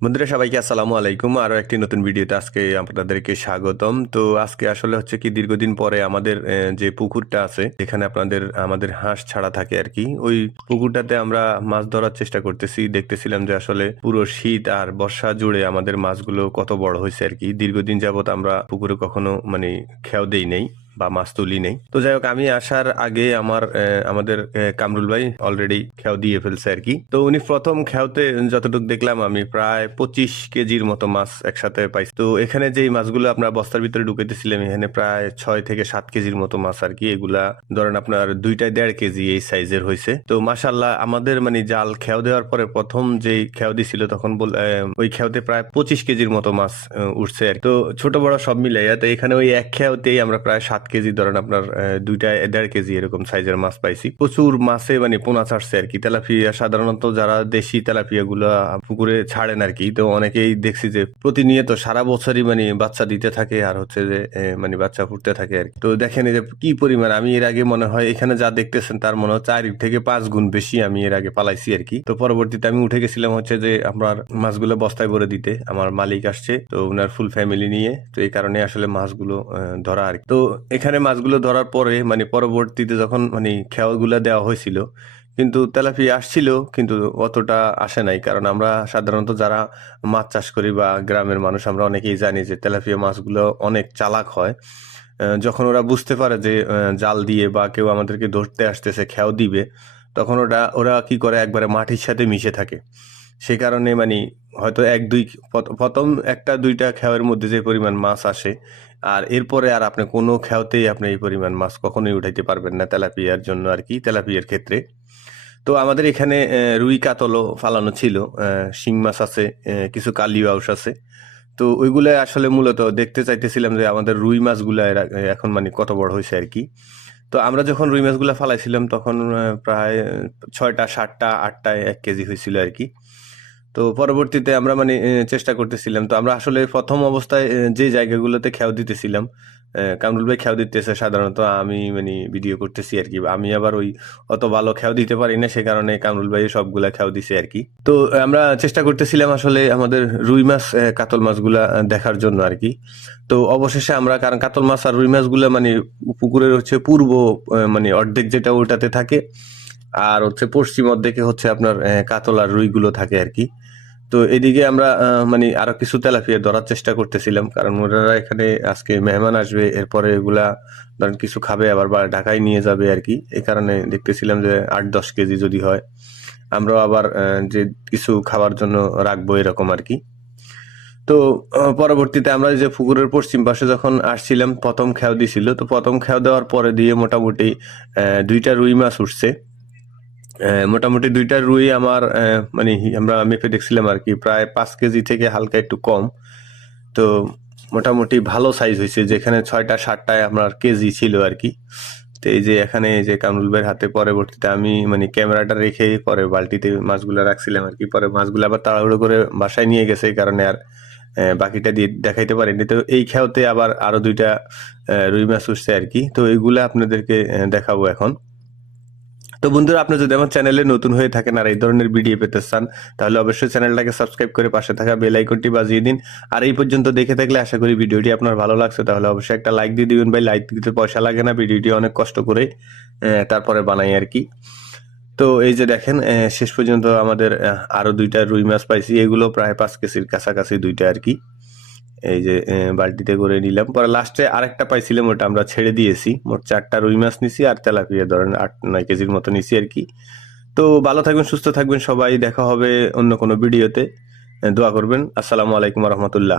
বন্ধুরা সবাইকে আসসালামু আলাইকুম। আরো একটি নতুন ভিডিওতে আজকে আপনাদেরকে স্বাগতম। তো আজকে আসলে হচ্ছে কি দীর্ঘদিন পরে আমাদের যে পুকুরটা আছে যেখানে আমাদের হাঁস ছাড়া থাকে আর কি, ওই পুকুরটাতে আমরা মাছ ধরার চেষ্টা করতেছি। দেখতেছিলাম যে আসলে পুরো শীত আর বর্ষা জুড়ে আমাদের মাছগুলো কত বড় হয়েছে আর কি। দীর্ঘদিন যাবত আমরা পুকুরে কখনো খেয়াও দেই নেই বা মাছ তুলি নেই। তো যাই হোক, আমি আসার আগে আমাদের কামরুল ভাই অলরেডি খেয়াও দিয়ে ফেলছে আর কি। তো উনি প্রথম খেয়াওতে যতটুকু দেখলাম আমি প্রায় 25 কেজির মতো মাছ একসাথে পাইছি। তো এখানে যেই মাছগুলো আপনার বস্তার ভিতরে ঢুকাইতেছিলাম, এখানে প্রায় 6 থেকে 7 কেজির মতো মাছ আর কি। এগুলা ধরেন আপনার 2টা 1.5 কেজি এই সাইজের হয়েছে। তো মাশাল্লাহ আমাদের জাল খেয়াও দেওয়ার পরে প্রথম যেই খেয়াও দিছিল তখন ওই খেয়াওতে প্রায় 25 কেজির মতো মাছ উঠছে আর কি। তো ছোট বড় সব মিলাইয়া তো এখানে ওই এক খেয়াওতেই আমরা প্রায় 7 কেজি ধরেন আপনার 2টা 1.5 কেজি এরকম সাইজের মাছ পাইছি। প্রচুর মাছে পোনা ছাড়ছে আর কি। তেলাপিয়া সাধারণত যারা দেশি তেলাপিয়া গুলা পুকুরে ছাড়েন আর কি, তো অনেকেই দেখছি যে প্রতিনিয়ত সারা বছরই বাচ্চা দিতে থাকে আর হচ্ছে যে বাচ্চা ফুটতে থাকে আর কি। তো দেখেন এই যে কি পরিমাণ, আমি এর আগে মনে হয় এখানে যা দেখতেছেন তার মনে হয় 4 থেকে 5 গুণ বেশি আমি এর আগে পালাইছি আর কি। তো পরবর্তীতে আমি উঠে গেছিলাম হচ্ছে যে আপনার মাছগুলো বস্তায় ভরে দিতে। আমার মালিক আসছে, তো ওনার ফুল ফ্যামিলি নিয়ে, তো এই কারণে আসলে মাছগুলো ধরা আর কি। তো এখানে মাছগুলো ধরার পরে পরবর্তীতে যখন খেয়াগুলা দেওয়া হয়েছিল, কিন্তু তেলাপিয়া আসছিল কিন্তু অতটা আসে নাই। কারণ আমরা সাধারণত যারা মাছ চাষ করি বা গ্রামের মানুষ আমরা অনেকেই জানি যে তেলাপিয়া মাছগুলো অনেক চালাক হয়। যখন ওরা বুঝতে পারে যে জাল দিয়ে বা কেউ আমাদেরকে ধরতে আসতেছে, খেয়াও দিবে, তখন ওরা কি করে একবারে মাটির সাথে মিশে থাকে। সে কারণে হয়তো প্রথম 1টা 2টা খেয়াওয়ের মধ্যে যে পরিমাণ মাছ আসে, আর এরপরে আর আপনি কোনো খেয়াওতেই আপনি এই পরিমাণ মাছ কখনোই উঠাইতে পারবেন না তেলাপিয়ার জন্য আর কি, তেলাপিয়ার ক্ষেত্রে। তো আমাদের এখানে রুই কাতলও ফালানো ছিল, শিং মাছ আছে, কিছু কালিবাউস আছে। তো ওইগুলা আসলে মূলত দেখতে চাইতেছিলাম যে আমাদের রুই মাছগুলা এখন কত বড় হয়েছে আর কি। তো আমরা যখন রুই মাছগুলা ফালাইছিলাম তখন প্রায় 6টা 7টা 8টায় 1 কেজি হয়েছিল আর কি। তো পরবর্তীতে আমরা চেষ্টা করতেছিলাম। তো আমরা আসলে প্রথম অবস্থায় যে জায়গাগুলোতে খেয়াও দিতেছিলাম, কামরুল ভাই খেয়াও দিতেছে, সাধারণত আমি ভিডিও করতেছি আর কি। আমি আবার ওই অত ভালো খেয়াও দিতে পারি না, সে কারণে কামরুল ভাই সবগুলা খেয়াও দিছে আর কি। তো আমরা চেষ্টা করতেছিলাম আসলে আমাদের রুই মাছ কাতল মাছগুলা দেখার জন্য আর কি। তো অবশেষে আমরা, কারণ কাতল মাছ আর রুই মাছগুলা পুকুরের হচ্ছে পূর্ব অর্ধেক যেটা ওটাতে থাকে, আর হচ্ছে পশ্চিম অর্ধেকে হচ্ছে আপনার কাতল আর রুইগুলো থাকে আর কি। তো এদিকে আমরা আরো কিছু তেলাপিয়া ধরার চেষ্টা করতেছিলাম, কারণ ওনারা এখানে আজকে মেহমান আসবে, এরপরে এগুলা ধরেন কিছু খাবে আবার বা ঢাকায় নিয়ে যাবে আর কি। এই কারণে দেখতেছিলাম যে 8-10 কেজি যদি হয় আমরাও আবার যে কিছু খাওয়ার জন্য রাখবো এরকম আর কি। তো পরবর্তীতে আমরা যে পুকুরের পশ্চিম পাশে যখন আসছিলাম, প্রথম খেয়াও দিছিল। তো প্রথম খেয়াও দেওয়ার পরে দিয়ে মোটামুটি 2টা রুই মাছ উঠছে। মোটামুটি 2টা রুই আমার আমরা মেপে দেখছিলাম আর কি, প্রায় 5 কেজি থেকে হালকা একটু কম। তো মোটামুটি ভালো সাইজ হয়েছে, যেখানে 6টা 7টায় আমার কেজি ছিল আর কি। তো এই যে এখানে এই যে কামরুল ভাইয়ের হাতে পরবর্তীতে আমি ক্যামেরাটা রেখে পরে বালতিতে মাছগুলা রাখছিলাম আর কি। পরে মাছগুলো আবার তাড়াহুড়ো করে বাসায় নিয়ে গেছে, এই কারণে আর বাকিটা দিয়ে দেখাইতে পারিনি। তো এই খেয়াতে আবার আরো 2টা রুই মাছ উঠছে আর কি। তো এইগুলা আপনাদেরকে দেখাবো এখন। তো বন্ধুরা, আপনি যদি আমার চ্যানেলে নতুন হয়ে থাকেন আর এই ধরনের ভিডিও পেতে চান, তাহলে অবশ্যই চ্যানেলটাকে সাবস্ক্রাইব করে পাশে থাকা বেল আইকনটি বাজিয়ে দিন। আর এই পর্যন্ত দেখে থাকলে আশা করি ভিডিওটি আপনার ভালো লাগছে, তাহলে অবশ্যই একটা লাইক দিয়ে দিবেন ভাই। লাইক দিতে পয়সা লাগে না, ভিডিওটি অনেক কষ্ট করে তারপরে বানাই আর কি। তো এই যে দেখেন, শেষ পর্যন্ত আমাদের আরো 2টা রুই মাছ পাইছি। এগুলো প্রায় 5 কেজির কাছাকাছি 2টা আর কি। এই যে বালতিতে করে নিলাম। পরে লাস্টে আরেকটা পাইছিলাম, ওটা আমরা ছেড়ে দিয়েছি। মোট 4টা রুই মাছ নিছি আর তেলাপিয়া ধরেন 8-9 কেজির মতো নিছি আর কি। তো ভালো থাকবেন, সুস্থ থাকবেন সবাই। দেখা হবে অন্য কোনো ভিডিওতে। দোয়া করবেন। আসসালামু আলাইকুম রহমতুল্লাহ।